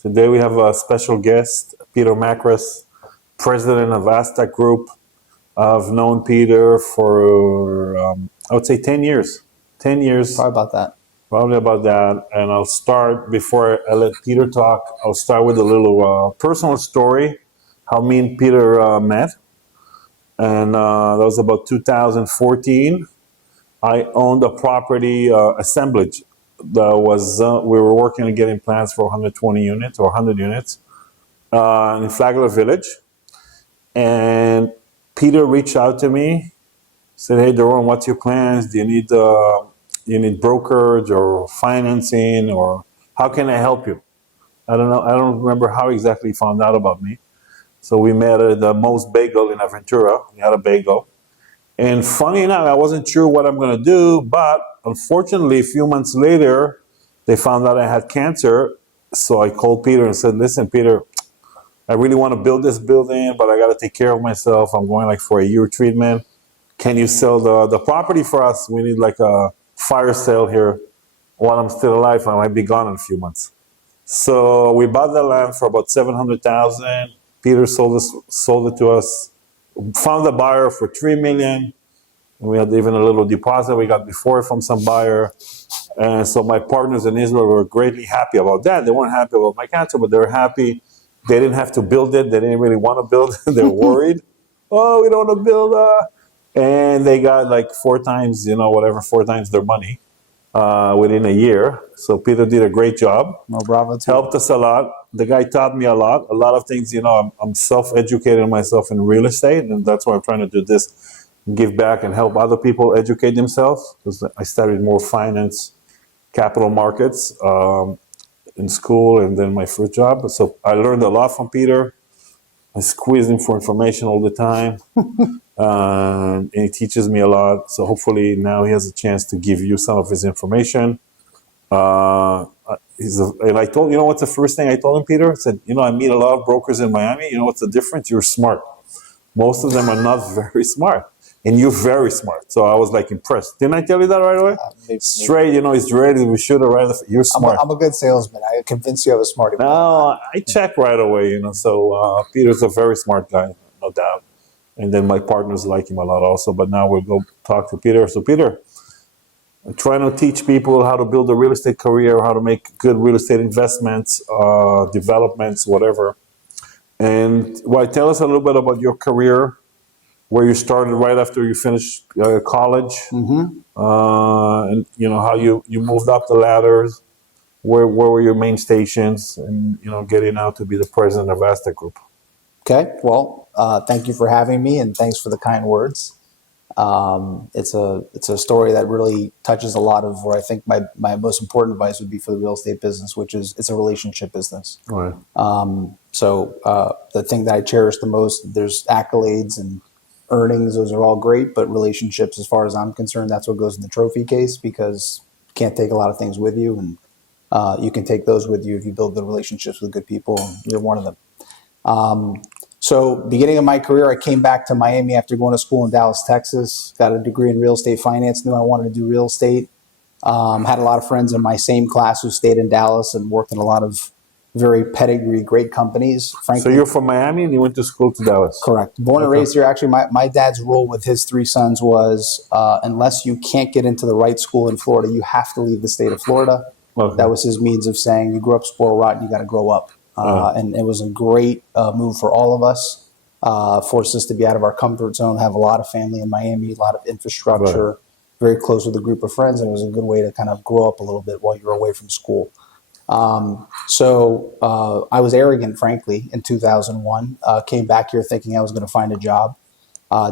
Today we have a special guest, Peter Mekras, president of Aztec Group. I've known Peter for, I would say 10 years. 10 years. Sorry about that. Probably about that. And I'll start, before I let Peter talk, I'll start with a little personal story, how me and Peter met. And that was about 2014. I owned a property assemblage that was, we were working on getting plans for 120 units or 100 units in Flagler Village. And Peter reached out to me, said, "Hey, Doron, what's your plans? Do you need brokerage or financing, or how can I help you?" I don't know. I don't remember how exactly he found out about me. So we met at the Most Bagel in Aventura. We had a bagel. And funny enough, I wasn't sure what I'm going to do, but unfortunately, a few months later, they found out I had cancer. So I called Peter and said, "Listen, Peter, I really want to build this building, but I got to take care of myself. I'm going like for a year treatment. Can you sell the property for us? We need like a fire sale here while I'm still alive. I might be gone in a few months." So we bought the land for about $700,000. Peter sold it to us. Found a buyer for $3 million. We had even a little deposit we got before from some buyer. And so my partners in Israel were greatly happy about that. They weren't happy about my cancer, but they were happy. They didn't have to build it. They didn't really want to build it. They were worried. "Oh, we don't want to build." And they got like four times their money within a year. So Peter did a great job. No, bravo. Helped us a lot. The guy taught me a lot. A lot of things, I'm self-educating myself in real estate, and that's why I'm trying to do this, give back and help other people educate themselves. Because I studied more finance, capital markets in school, and then my first job. So I learned a lot from Peter. I squeeze him for information all the time. And he teaches me a lot. So hopefully now he has a chance to give you some of his information. And I told, what's the first thing I told him, Peter? I said, I meet a lot of brokers in Miami. You know what's the difference? You're smart. Most of them are not very smart. And you're very smart. So I was like impressed. Didn't I tell you that right away? Straight, Israelis, we should have right. You're smart. I'm a good salesman. I convinced you I was smart. No, I check right away, So Peter's a very smart guy, no doubt. And then my partners like him a lot also. But now we'll go talk to Peter. So Peter, I'm trying to teach people how to build a real estate career, how to make good real estate investments, developments, whatever. And tell us a little bit about your career, where you started right after you finished college, and how you moved up the ladders, where were your main stations, and getting out to be the president of Aztec Group. Okay, well, thank you for having me, and thanks for the kind words. It's a story that really touches a lot of where I think my most important advice would be for the real estate business, which is it's a relationship business. Right. So the thing that I cherish the most, there's accolades and earnings, those are all great, but relationships, as far as I'm concerned, that's what goes in the trophy case, because you can't take a lot of things with you, and you can take those with you if you build good relationships with good people, and you're one of them. So beginning of my career, I came back to Miami after going to school in Dallas, Texas, got a degree in real estate finance, knew I wanted to do real estate. Had a lot of friends in my same class who stayed in Dallas and worked in a lot of very pedigree, great companies. Frankly, so you're from Miami and you went to school to Dallas? Correct. Born and raised here. Actually, my dad's rule with his three sons was unless you can't get into the right school in Florida, you have to leave the state of Florida. Okay. That was his means of saying you grew up spoiled rotten, you got to grow up. And it was a great move for all of us, forced us to be out of our comfort zone, have a lot of family in Miami, a lot of infrastructure, right. Very close with a group of friends, and it was a good way to kind of grow up a little bit while you were away from school. So I was arrogant, frankly, in 2001. Came back here thinking I was going to find a job.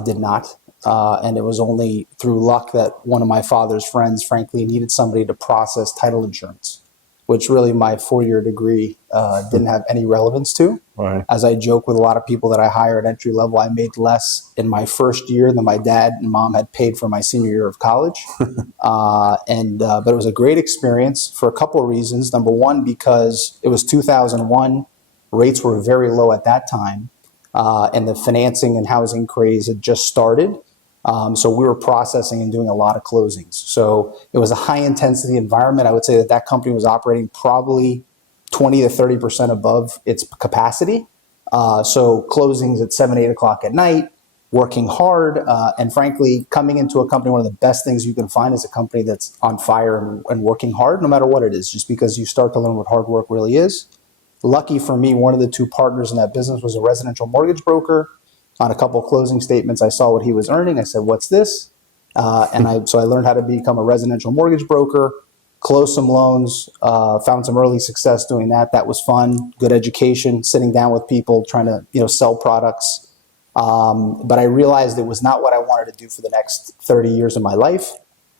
Did not. And it was only through luck that one of my father's friends, frankly, needed somebody to process title insurance, which really my 4-year degree didn't have any relevance to. Right. As I joke with a lot of people that I hire at entry level, I made less in my first year than my dad and mom had paid for my senior year of college. But it was a great experience for a couple of reasons. Number one, because it was 2001. Rates were very low at that time. And the financing and housing craze had just started. So we were processing and doing a lot of closings. So it was a high intensity environment. I would say that company was operating probably 20 to 30% above its capacity. So closings at 7, 8 o'clock at night, working hard, and frankly, coming into a company, one of the best things you can find is a company that's on fire and working hard, no matter what it is, just because you start to learn what hard work really is. Lucky for me, one of the two partners in that business was a residential mortgage broker. On a couple of closing statements, I saw what he was earning. I said, "What's this?" So I learned how to become a residential mortgage broker, closed some loans, found some early success doing that. That was fun, good education, sitting down with people, trying to sell products. But I realized it was not what I wanted to do for the next 30 years of my life.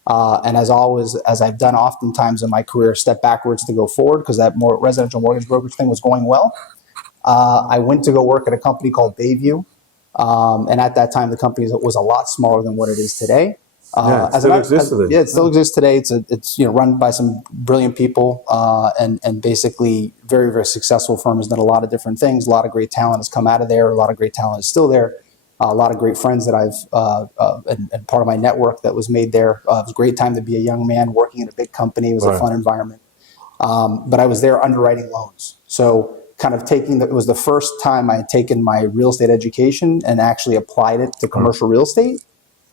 And as always, as I've done oftentimes in my career, step backwards to go forward because that more residential mortgage brokerage thing was going well. I went to go work at a company called Bayview. And at that time, the company was a lot smaller than what it is today. Yeah, it still exists today. Yeah, it still exists today. It's run by some brilliant people and basically very, very successful firm. Has done a lot of different things. A lot of great talent has come out of there. A lot of great talent is still there. A lot of great friends that and part of my network that was made there. It was a great time to be a young man working in a big company. It was a fun environment. But I was there underwriting loans. So kind of it was the first time I had taken my real estate education and actually applied it to commercial real estate.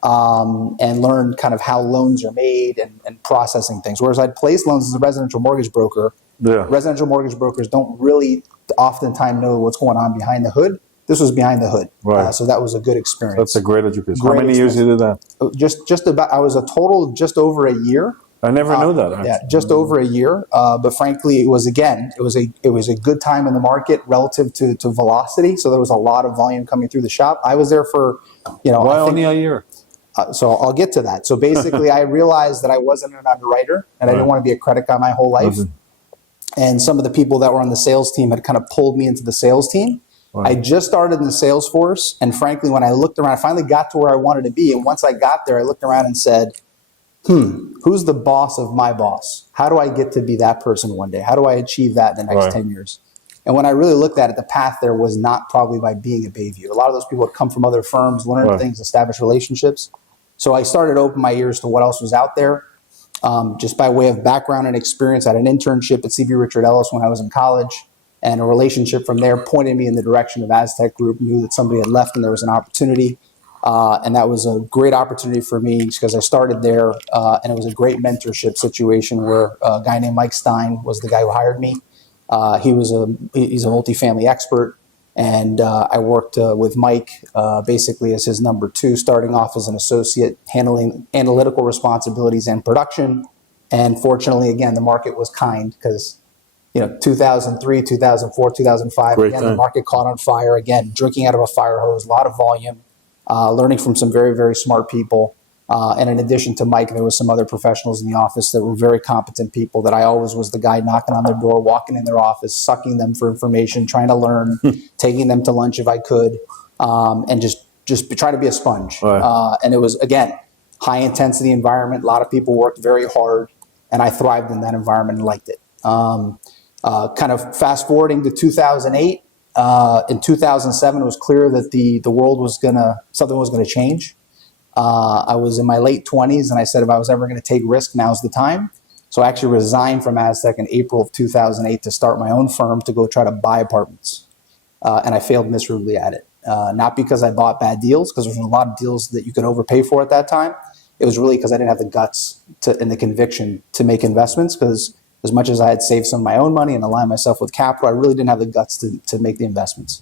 And learned kind of how loans are made and processing things. Whereas I'd placed loans as a residential mortgage broker. Yeah. Residential mortgage brokers don't really oftentimes know what's going on behind the hood. This was behind the hood. Right. So that was a good experience. That's a great education. How many years you did that? Just about, I was a total of just over a year. I never knew that. Actually. Yeah, just over a year. But frankly, it was a good time in the market relative to velocity. So there was a lot of volume coming through the shop. I was there for, Why only a year? So I'll get to that. So basically, I realized that I wasn't an underwriter, and I didn't want to be a credit guy my whole life. And some of the people that were on the sales team had kind of pulled me into the sales team. I just started in the sales force, and frankly, when I looked around, I finally got to where I wanted to be. And once I got there, I looked around and said, who's the boss of my boss? How do I get to be that person one day? How do I achieve that in the next 10 years? And when I really looked at it, the path there was not probably by being at Bayview. A lot of those people had come from other firms, learned things, established relationships. So I started to open my ears to what else was out there. Just by way of background and experience, I had an internship at CB Richard Ellis when I was in college, and a relationship from there pointed me in the direction of Aztec Group, knew that somebody had left and there was an opportunity. And that was a great opportunity for me because I started there, and it was a great mentorship situation where a guy named Mike Stein was the guy who hired me. He's a multifamily expert. And I worked with Mike basically as his number two, starting off as an associate, handling analytical responsibilities and production. And fortunately, again, the market was kind because, 2003, 2004, 2005, the market caught on fire. Again, drinking out of a fire hose, a lot of volume, learning from some very, very smart people. And in addition to Mike, there were some other professionals in the office that were very competent people that I always was the guy knocking on their door, walking in their office, sucking them for information, trying to learn, taking them to lunch if I could, and just try to be a sponge. And it was, again, high intensity environment. A lot of people worked very hard, and I thrived in that environment and liked it. Kind of fast forwarding to 2008, in 2007, it was clear that the world something was going to change. I was in my late 20s, and I said if I was ever going to take risk, now's the time. So I actually resigned from Aztec in April of 2008 to start my own firm to go try to buy apartments. And I failed miserably at it. Not because I bought bad deals, because there was a lot of deals that you could overpay for at that time. It was really because I didn't have the guts and the conviction to make investments, because as much as I had saved some of my own money and aligned myself with capital, I really didn't have the guts to make the investments.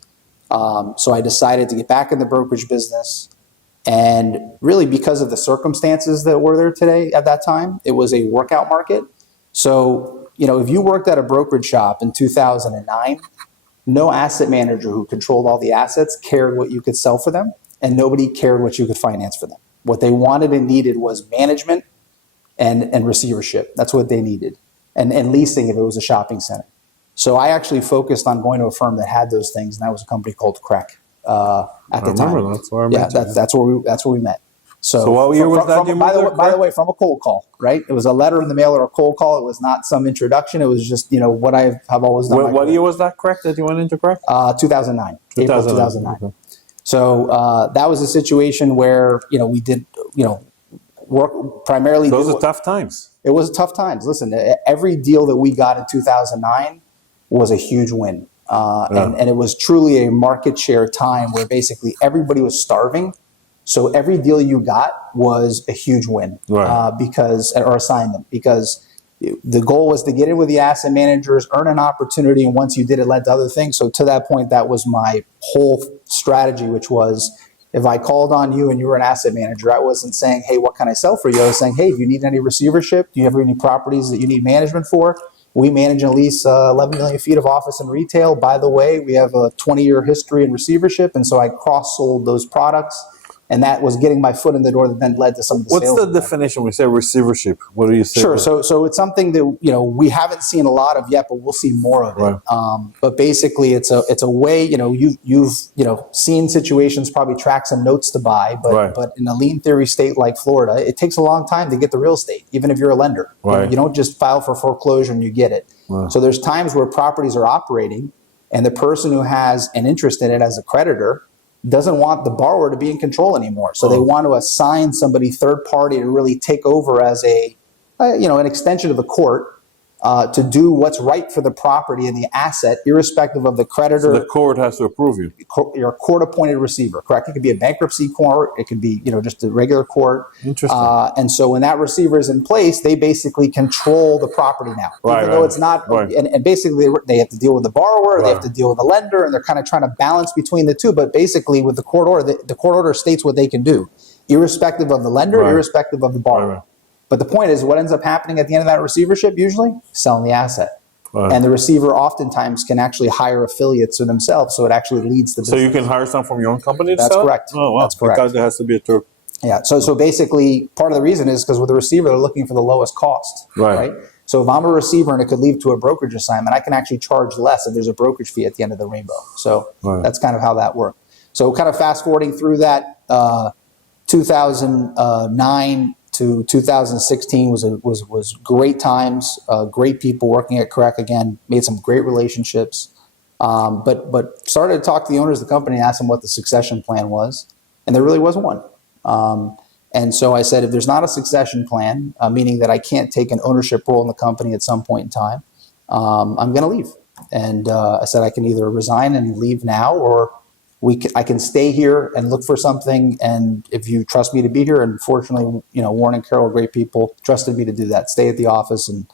So I decided to get back in the brokerage business. And really, because of the circumstances that were there today at that time, it was a workout market. So, if you worked at a brokerage shop in 2009, no asset manager who controlled all the assets cared what you could sell for them, and nobody cared what you could finance for them. What they wanted and needed was management and receivership. That's what they needed. And leasing if it was a shopping center. So I actually focused on going to a firm that had those things, and that was a company called Crack. At the time, that's where I met you. That's where we met. So what year was that? By the way, from a cold call, right? It was a letter in the mail or a cold call. It was not some introduction. It was just what I've always done. What year was that? Crack that you went into Crack? 2009. April 2009. Okay. So that was a situation where we did work primarily. Those are tough times. It was tough times. Listen, every deal that we got in 2009. was a huge win. And it was truly a market share time where basically everybody was starving. So every deal you got was a huge win, Right. or assignment, because the goal was to get in with the asset managers, earn an opportunity, and once you did, it led to other things. So to that point, that was my whole strategy, which was, if I called on you and you were an asset manager, I wasn't saying, hey, what can I sell for you? I was saying, hey, do you need any receivership? Do you have any properties that you need management for? We manage at least 11 million feet of office and retail. By the way, we have a 20-year history in receivership. And so I cross-sold those products. And that was getting my foot in the door that then led to some of the sales. What's the definition when we say receivership? What do you say? Sure. So it's something that we haven't seen a lot of yet, but we'll see more of it. Right. But basically, it's a way. You've seen situations, probably tracks and notes to buy, but Right. but in a lien theory state like Florida, it takes a long time to get the real estate, even if you're a lender. Right. You don't just file for foreclosure and you get it. Right. So there's times where properties are operating, and the person who has an interest in it as a creditor doesn't want the borrower to be in control anymore. So they want to assign somebody third party to really take over as an extension of the court to do what's right for the property and the asset, irrespective of the creditor. So the court has to approve you. You're a court-appointed receiver, correct? It could be a bankruptcy court. It could be, just a regular court. Interesting. And so when that receiver is in place, they basically control the property now. Right, Even though right. it's not, Right. and basically they have to deal with the borrower, they Right. have to deal with the lender, and they're kind of trying to balance between the two. But basically with the court order, the court order states what they can do, irrespective of the lender, Right. irrespective of the borrower. Right. But the point is, what ends up happening at the end of that receivership, usually selling the asset. Right. And the receiver oftentimes can actually hire affiliates to themselves, so it actually leads the So business. you can hire some from your own company to That's sell? correct. Oh, wow. That's correct. Because there has to be a third. Yeah. So basically, part of the reason is because with the receiver, they're looking for the lowest cost. Right. So if I'm a receiver and it could lead to a brokerage assignment, I can actually charge less if there's a brokerage fee at the end of the rainbow. So Right. that's kind of how that worked. So kind of fast forwarding through that, 2009 to 2016 was great times, great people working at Correct. Again, made some great relationships, but started to talk to the owners of the company and ask them what the succession plan was, and there really wasn't one. And so I said, if there's not a succession plan, meaning that I can't take an ownership role in the company at some point in time, I'm going to leave. And I said I can either resign and leave now, or I can stay here and look for something. And if you trust me to be here, and fortunately, Warren and Carol, great people, trusted me to do that. Stay at the office, and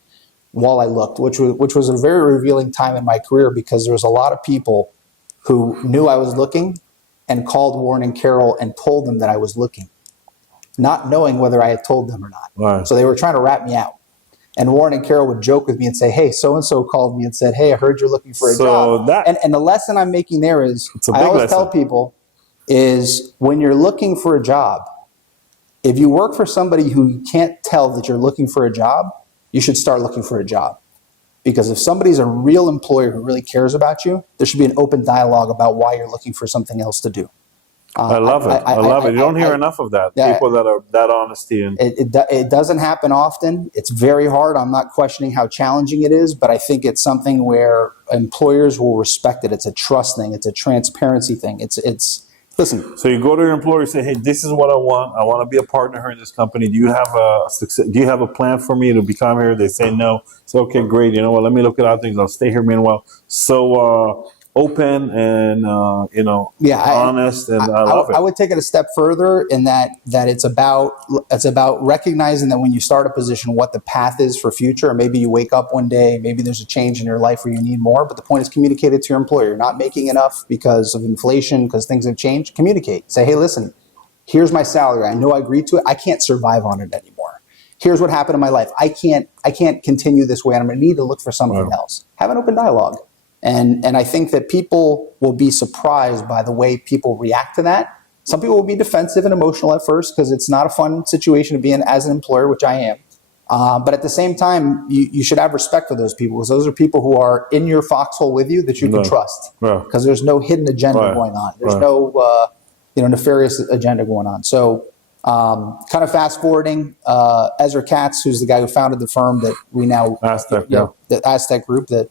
while I looked, which was a very revealing time in my career, because there was a lot of people who knew I was looking and called Warren and Carol and told them that I was looking, not knowing whether I had told them or not. Right. So they were trying to rat me out. And Warren and Carol would joke with me and say, hey, so-and-so called me and said, hey, I heard you're looking for a job. And the lesson I'm making there is, I always tell people, is when you're looking for a job, if you work for somebody who you can't tell that you're looking for a job, you should start looking for a job. Because if somebody's a real employer who really cares about you, there should be an open dialogue about why you're looking for something else to do. I love it. I love it. You don't hear enough of that. Yeah. People that are that honesty. And it doesn't happen often. It's very hard. I'm not questioning how challenging it is, but I think it's something where employers will respect it. It's a trust thing. It's a transparency thing. Listen. So you go to your employer and say, hey, this is what I want. I want to be a partner here in this company. Do you have a plan for me to become here? They say no. So, okay, great. You know what? Let me look at other things. I'll stay here meanwhile. So, open and honest, and I love it. I would take it a step further in that it's about recognizing that when you start a position, what the path is for future. And maybe you wake up one day, maybe there's a change in your life where you need more. But the point is, communicate it to your employer. You're not making enough because of inflation, because things have changed. Communicate. Say, hey, listen, here's my salary. I know I agreed to it. I can't survive on it anymore. Here's what happened in my life. I can't continue this way, and I'm going to need to look for something else. Have an open dialogue. And I think that people will be surprised by the way people react to that. Some people will be defensive and emotional at first because it's not a fun situation to be in as an employer, which I am. But at the same time, you should have respect for those people, because those are people who are in your foxhole with you that you can trust, because there's no hidden agenda going on. There's no nefarious agenda going on. So kind of fast forwarding, Ezra Katz, who's the guy who founded the firm that we now, Aztec, the Aztec group that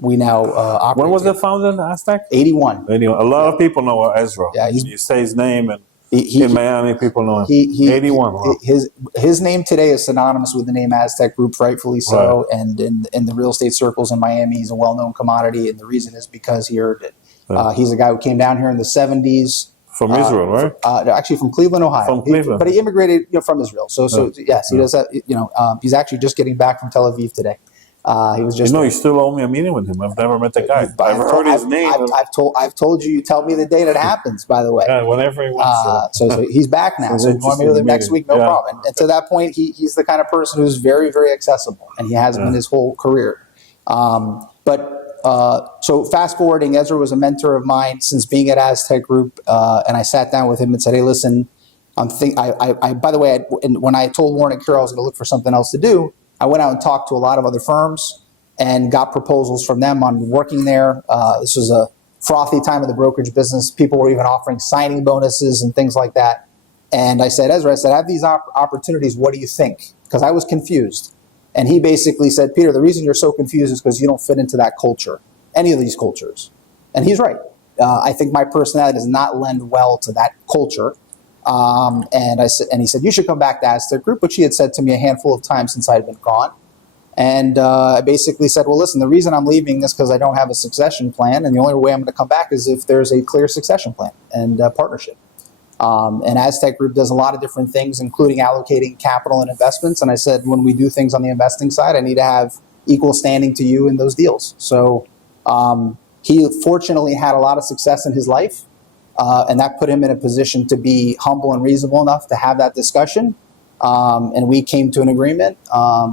we now operate. When was it founded, Aztec? 81. A lot of people know Ezra. Yeah, you say his name, and In Miami, people know him. 81. Wow. His name today is synonymous with the name Aztec Group, rightfully so. Right. And in the real estate circles in Miami, he's a well-known commodity, and the reason is because he earned it. He's a guy who came down here in the 70s. From Israel, right? Actually, from Cleveland, Ohio. From Cleveland. But he immigrated from Israel. So yes, he does that. He's actually just getting back from Tel Aviv today. He was just. You still owe me a meeting with him. I've never met the guy. I've heard his name. I've told you. You tell me the day it happens. By the way. Yeah, whenever he wants. So he's back now. So if you want to meet with him next week, no problem. And to that point, he's the kind of person who's very, very accessible, and he has been his whole career. So fast forwarding, Ezra was a mentor of mine since being at Aztec Group, and I sat down with him and said, "Hey, listen, by the way, when I told Warren and Kira I was going to look for something else to do, I went out and talked to a lot of other firms and got proposals from them on working there. This was a frothy time in the brokerage business. People were even offering signing bonuses and things like that. And I said, Ezra, I have these opportunities. What do you think? Because I was confused. And he basically said, Peter, the reason you're so confused is because you don't fit into that culture, any of these cultures. And he's right. I think my personality does not lend well to that culture. And he said, you should come back to Aztec Group, which he had said to me a handful of times since I'd been gone. And I basically said, well, listen, the reason I'm leaving is because I don't have a succession plan. And the only way I'm going to come back is if there's a clear succession plan and partnership. And Aztec Group does a lot of different things, including allocating capital and investments. And I said, when we do things on the investing side, I need to have equal standing to you in those deals. So he fortunately had a lot of success in his life. And that put him in a position to be humble and reasonable enough to have that discussion. And we came to an agreement,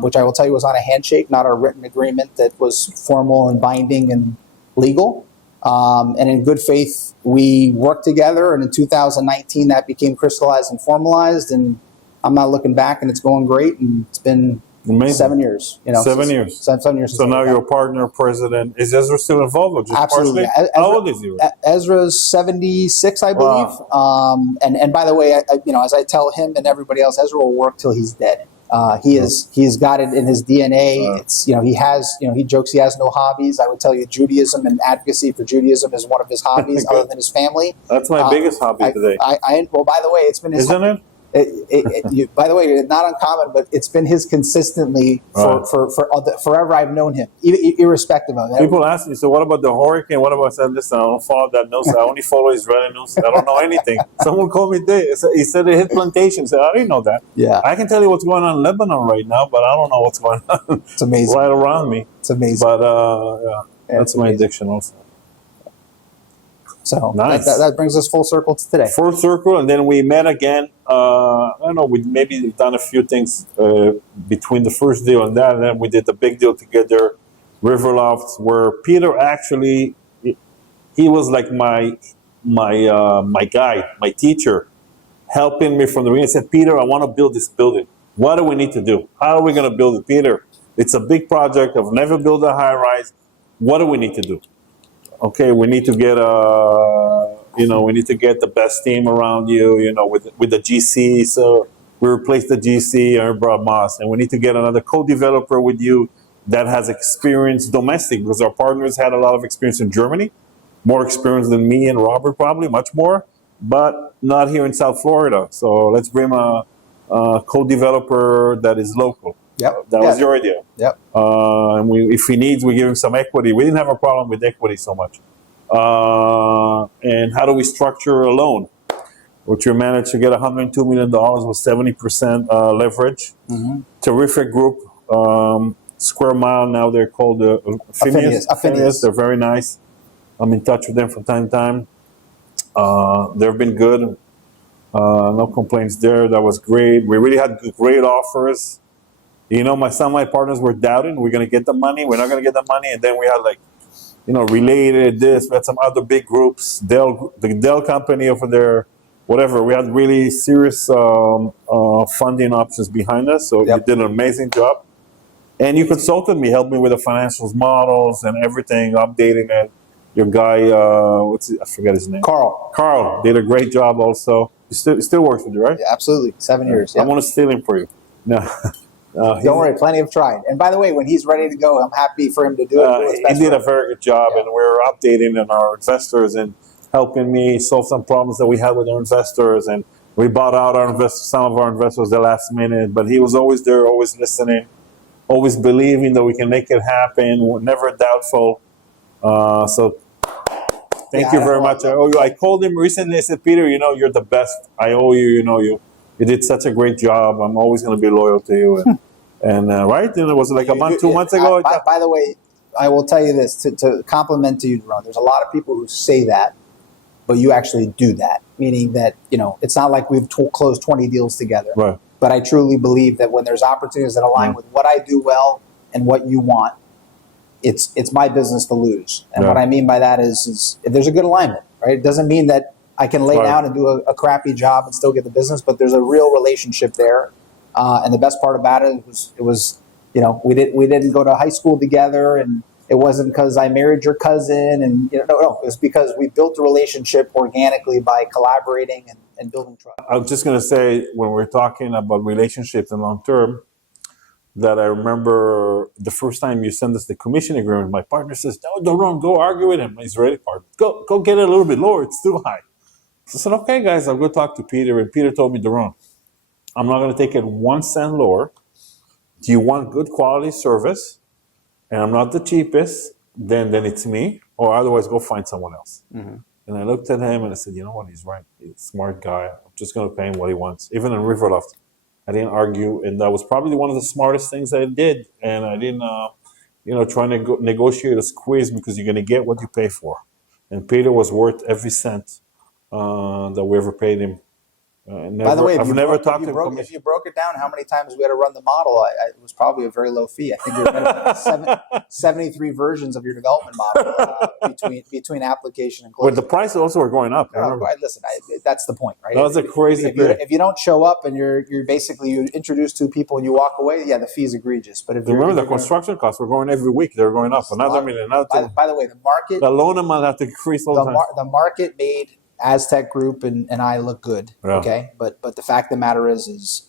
which I will tell you was on a handshake, not a written agreement that was formal and binding and legal. And in good faith, we worked together. And in 2019, that became crystallized and formalized. And I'm not looking back, and it's going great. And it's been amazing. 7 years. 7 years. 7 years. So now you're a partner, president. Is Ezra still involved? Or just absolutely. How old is he? Ezra's 76, I believe. Wow. And by the way, as I tell him and everybody else, Ezra will work till he's dead. He's got it in his DNA. It's he jokes he has no hobbies. I would tell you Judaism and advocacy for Judaism is one of his hobbies other than his family. That's my biggest hobby today. Well, by the way, it's been his. Isn't it? By the way, it's not uncommon, but it's been his consistently for forever I've known him, irrespective of it. People ask me, so what about the hurricane? What about, I said, listen, I don't follow that news. I only follow Israeli news. I don't know anything. Someone called me today. He said they hit plantations. I didn't know that. Yeah. I can tell you what's going on in Lebanon right now, but I don't know what's going on. It's amazing. Right around me. It's amazing. But that's my addiction also. So nice. that brings us full circle to today. Full circle, and then we met again. I don't know, we've done a few things between the first deal and that, and then we did the big deal together, Riverlofts, where Peter actually, he was like my guy, my teacher, helping me from the beginning. He said, Peter, I want to build this building. What do we need to do? How are we going to build it, Peter? It's a big project. I've never built a high rise. What do we need to do? Okay, we need to get we need to get the best team around you, with the GC. So we replaced the GC and brought Moss, and we need to get another co-developer with you that has experience domestic, because our partners had a lot of experience in Germany, more experience than me and Robert, probably much more, but not here in South Florida. So let's bring a co-developer that is local. Yep. That was your idea. Yep. And if he needs, we give him some equity. We didn't have a problem with equity so much. And how do we structure a loan? Which we managed to get $102 million with 70% leverage. Mm-hmm. Terrific group. Square Mile, now they're called Affinius. They're very nice. I'm in touch with them from time to time. They've been good. No complaints there. That was great. We really had great offers. Some of my partners were doubting, we're going to get the money, we're not going to get the money. And then we had Related, we had some other big groups, the Dell company over there, whatever. We had really serious funding options behind us. So you did an amazing job. And you consulted me, helped me with the financials models and everything, updating it. Your guy, I forget his name. Carl did a great job also. He still works with you, right? Yeah, absolutely. 7 years. I want to steal him for you. No. Don't worry, plenty of trying. And by the way, when he's ready to go, I'm happy for him to do it. He did a very good job, and we're updating on our investors and helping me solve some problems that we had with our investors. And We bought out some of our investors the last minute, but he was always there, always listening, always believing that we can make it happen, never doubtful. So thank you very much. I owe you. I called him recently. I said, Peter, you're the best. I owe you. You did such a great job. I'm always going to be loyal to you. And right, and it was like a month, 2 months ago. By the way, I will tell you this to compliment to you, Ron. There's a lot of people who say that, but you actually do that. Meaning that it's not like we've closed 20 deals together. Right. But I truly believe that when there's opportunities that align with what I do well and what you want, it's my business to lose. And what I mean by that is if there's a good alignment, right? It doesn't mean that I can lay down and do a crappy job and still get the business, but there's a real relationship there. And the best part about it was we didn't go to high school together, and it wasn't because I married your cousin, and no, it was because we built a relationship organically by collaborating and building trust. I was just going to say, when we're talking about relationships and long term, that I remember the first time you sent us the commission agreement, my partner says, "No, don't go argue with him. He's ready for it. Go get it a little bit lower. It's too high." So I said, "Okay, guys, I'll go talk to Peter." And Peter told me, "Daron, I'm not going to take it 1 cent lower. Do you want good quality service? And I'm not the cheapest, then it's me, or otherwise go find someone else." Mm-hmm. And I looked at him and I said, "You know what? He's right. He's a smart guy. I'm just going to pay him what he wants." Even in Riverloft, I didn't argue, and that was probably one of the smartest things I did. And I didn't, try to negotiate a squeeze, because you're going to get what you pay for. And Peter was worth every cent that we ever paid him. By the way, if you broke it down, how many times we had to run the model, it was probably a very low fee. I think there were 73 versions of your development model between application and closing. But the prices also were going up. Listen, that's the point, right? That was a crazy thing. If you don't show up and you introduce two people and you walk away, the fee's egregious. But remember, the construction costs were going every week. They're going up. Another million. By the way, the market, the loan amount had to increase all the time. The market made Aztec Group and I look good, okay? But the fact of the matter is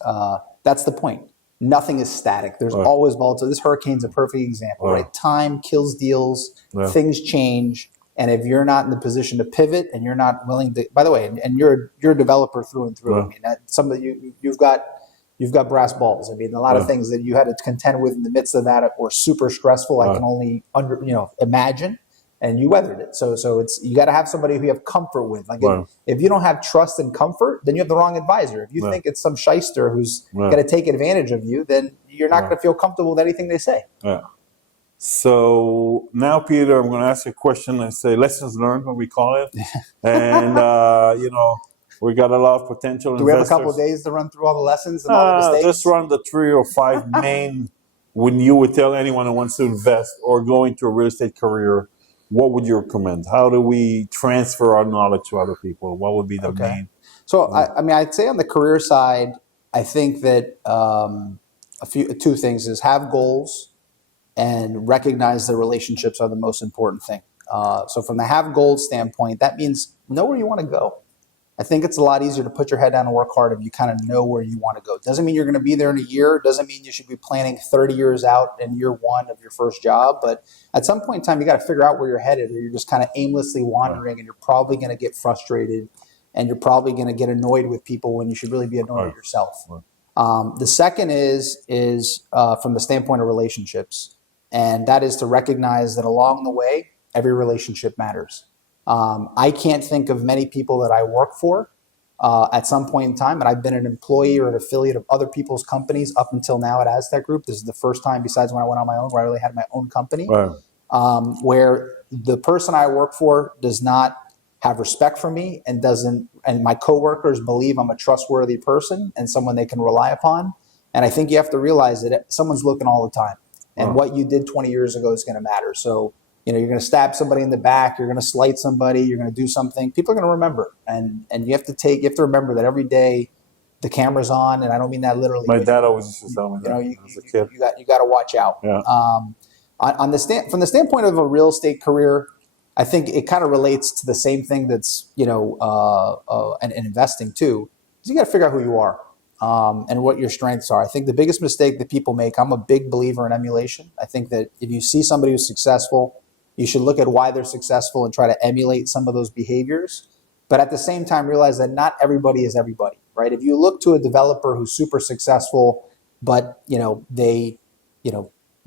that's the point. Nothing is static. There's always volatility. This hurricane's a perfect example, right? Time kills deals. Things change, and if you're not in the position to pivot and you're not willing to, by the way, and you're a developer through and through. I mean, some of you've got brass balls. I mean, a lot of things that you had to contend with in the midst of that were super stressful. I can only imagine. And you weathered it. So it's you got to have somebody who you have comfort with. Like if you don't have trust and comfort, then you have the wrong advisor. If you think it's some shyster who's going to take advantage of you, then you're not going to feel comfortable with anything they say. Yeah. So now, Peter, I'm going to ask you a question. I say lessons learned, what we call it. And, we got a lot of potential Do we have a couple of days to run through all the lessons and all the mistakes? Just run the 3 or 5 main when you would tell anyone who wants to invest or go into a real estate career. What would you recommend? How do we transfer our knowledge to other people? What would be the main? So, I'd say on the career side, I think that two things is have goals and recognize that relationships are the most important thing. So from the have goals standpoint, that means know where you want to go. I think it's a lot easier to put your head down and work hard if you kind of know where you want to go. Doesn't mean you're going to be there in a year. Doesn't mean you should be planning 30 years out in year one of your first job. But at some point in time, you got to figure out where you're headed, or you're just kind of aimlessly wandering, and you're probably going to get frustrated, and you're probably going to get annoyed with people when you should really be annoyed at yourself. The second is from the standpoint of relationships, and that is to recognize that along the way, every relationship matters. I can't think of many people that I work for at some point in time, and I've been an employee or an affiliate of other people's companies up until now at Aztec Group. This is the first time, besides when I went on my own, where I really had my own company, where the person I work for does not have respect for me and my coworkers believe I'm a trustworthy person and someone they can rely upon. And I think you have to realize that someone's looking all the time, and what you did 20 years ago is going to matter. So, you're going to stab somebody in the back, you're going to slight somebody, you're going to do something. People are going to remember, and you have to remember that every day the camera's on, and I don't mean that literally. My dad always used to tell me that as a kid. You got to watch out. Yeah. From the standpoint of a real estate career, I think it kind of relates to the same thing that's and investing too. Is you got to figure out who you are. And what your strengths are. I think the biggest mistake that people make, I'm a big believer in emulation. I think that if you see somebody who's successful, you should look at why they're successful and try to emulate some of those behaviors. But at the same time, realize that not everybody is everybody. right? If you look to a developer who's super successful, but they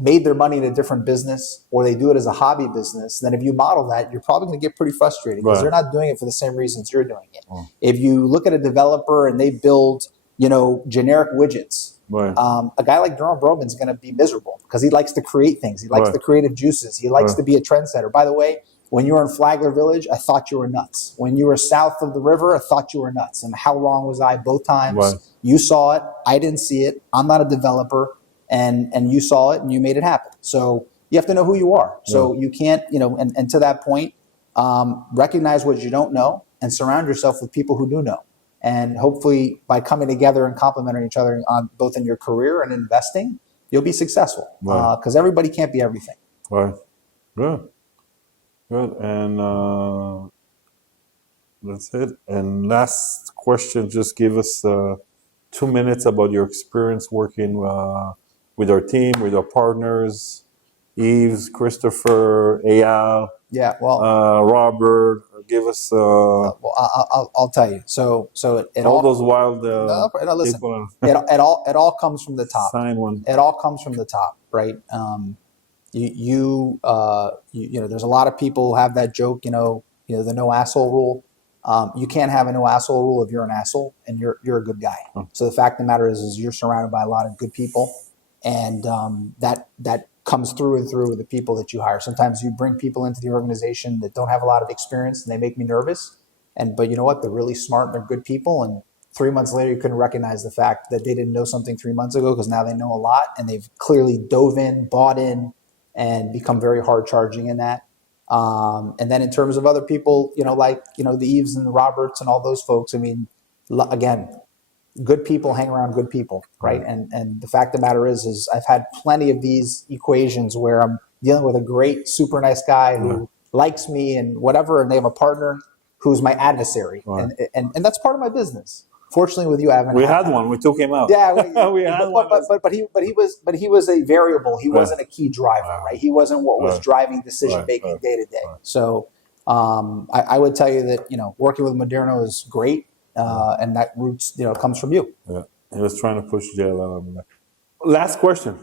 made their money in a different business, or they do it as a hobby business, then if you model that, you're probably going to get pretty frustrated because they're not doing it for the same reasons you're doing it. If you look at a developer and they build generic widgets, a guy like Jerome Broman's going to be miserable because he likes to create things. He likes the creative juices. He likes to be a trendsetter. By the way, when you were in Flagler Village, I thought you were nuts. When you were south of the river, I thought you were nuts. And how wrong was I both times? You saw it. I didn't see it. I'm not a developer. And you saw it and you made it happen. So you have to know who you are. So you can't, and to that point, recognize what you don't know and surround yourself with people who do know. And hopefully by coming together and complementing each other on both in your career and investing, you'll be successful because everybody can't be everything. Right. Good. Good. And that's it. And last question, just give us 2 minutes about your experience working with our team, with our partners, Yves, Christopher, Eyal, Robert. Give us. I'll tell you. So it all those wild listen, people. it all comes from the top. Sign one. It all comes from the top, right? There's a lot of people who have that joke, the no asshole rule. You can't have a no asshole rule if you're an asshole and you're a good guy. So the fact of the matter is you're surrounded by a lot of good people, and that comes through and through with the people that you hire. Sometimes you bring people into the organization that don't have a lot of experience and they make me nervous. But you know what? They're really smart and they're good people. And 3 months later, you couldn't recognize the fact that they didn't know something 3 months ago because now they know a lot and they've clearly dove in, bought in, and become very hard charging in that. And then in terms of other people, the Eves and the Roberts and all those folks, I mean, again, good people hang around good people, right? And the fact of the matter is I've had plenty of these equations where I'm dealing with a great, super nice guy who likes me and whatever, and they have a partner who's my adversary. And that's part of my business. Fortunately, with you, I haven't. We had one. We took him out. Yeah, we had one. But he was a variable. He wasn't a key driver, right? He wasn't what was driving decision making day to day. So I would tell you that working with Moderno is great, and that roots comes from you. Yeah, he was trying to push JLL. Last question.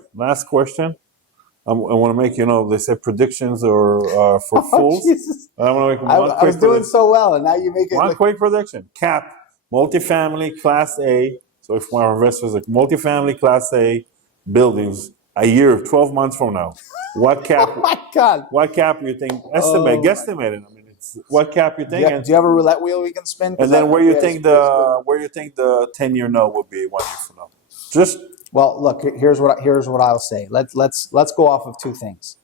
I want to make they say predictions or for fools. Jesus. I want to make one quick. I was doing so well, and now you make it. One quick prediction. Cap. Multifamily Class A. So if my investors like multifamily Class A buildings a year, 12 months from now, what cap? Oh my God! What cap you think? Guesstimate it. I mean, it's what cap you think? Do you have a roulette wheel we can spin? And then where you think the 10-year note would be 1 year from now? Well, look. Here's what I'll say. Let's go off of two things.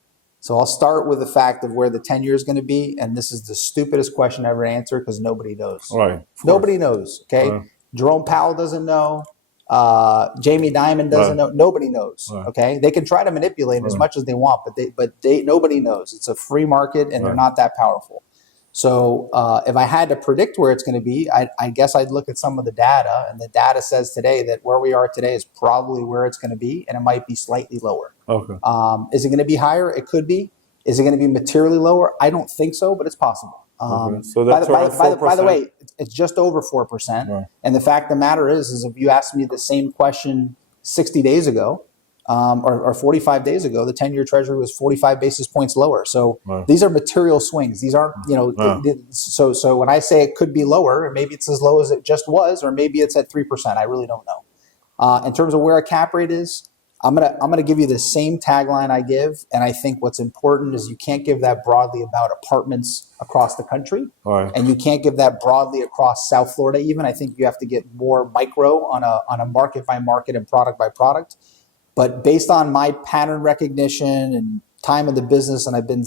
So I'll start with the fact of where the 10-year is going to be, and this is the stupidest question ever answered because nobody knows. Right. Nobody knows. Okay. Jerome Powell doesn't know. Jamie Dimon doesn't know. Nobody knows. Okay. They can try to manipulate it as much as they want, but nobody knows. It's a free market, and they're not that powerful. So if I had to predict where it's going to be, I guess I'd look at some of the data, and the data says today that where we are today is probably where it's going to be, and it might be slightly lower. Okay. Is it going to be higher? It could be. Is it going to be materially lower? I don't think so, but it's possible. Okay. So that's by the way, it's just over 4%. Right. And the fact of the matter is if you asked me the same question 60 days ago, or 45 days ago, the 10-year Treasury was 45 basis points lower. So these are material swings. These aren't, so when I say it could be lower, maybe it's as low as it just was, or maybe it's at 3%. I really don't know. In terms of where a cap rate is, I'm gonna give you the same tagline I give, and I think what's important is you can't give that broadly about apartments across the country, and you can't give that broadly across South Florida. Even I think you have to get more micro on a market by market and product by product. But based on my pattern recognition and time in the business, and I've been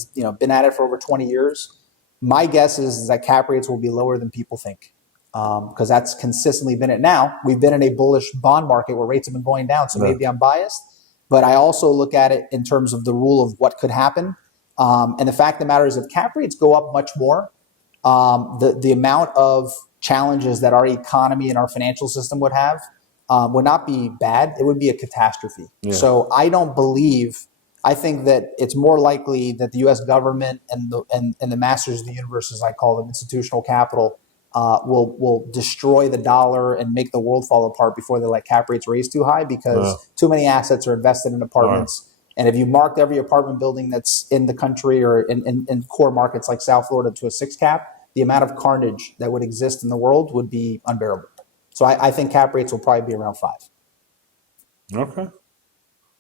at it for over 20 years, my guess is that cap rates will be lower than people think. Because that's consistently been it. Now, we've been in a bullish bond market where rates have been going down, so maybe I'm biased. But I also look at it in terms of the rule of what could happen. And the fact of the matter is if cap rates go up much more, the amount of challenges that our economy and our financial system would have would not be bad. It would be a catastrophe. Yeah. So I think that it's more likely that the U.S. government and the masters of the universe, as I call them, institutional capital, will destroy the dollar and make the world fall apart before they let cap rates raise too high, because too many assets are invested in apartments. And if you marked every apartment building that's in the country or in core markets like South Florida to a 6 cap, the amount of carnage that would exist in the world would be unbearable. So I think cap rates will probably be around 5. Okay.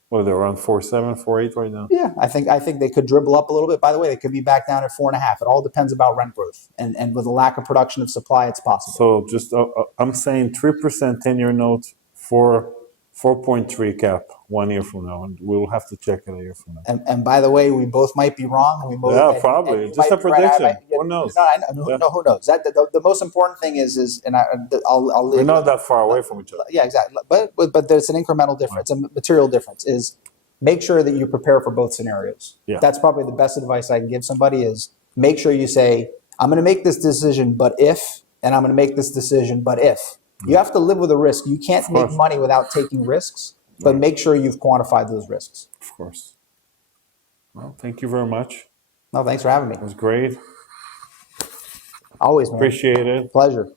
Well, they're around 4.7, 4.8 right now. Yeah, I think they could dribble up a little bit. By the way, they could be back down at 4.5. It all depends about rent growth, and with a lack of production of supply, it's possible. So just I'm saying 3% 10-year note for 4.3 cap 1 year from now, and we'll have to check it a year from now. And by the way, we both might be wrong. We both, probably. and Just a prediction. Right. Who knows? No, who knows? That the most important thing is, and I'll we're not that far away from each other. Yeah, exactly. But there's an incremental difference, a material difference. Is make sure that you prepare for both scenarios. Yeah. That's probably the best advice I can give somebody. Is make sure you say, I'm going to make this decision, but if, and I'm going to make this decision, but if. You have to live with a risk. You can't make money without taking risks, but make sure you've quantified those risks. Of course. Well, thank you very much. No, thanks for having me. It was great. Always, man. Appreciate it. Pleasure.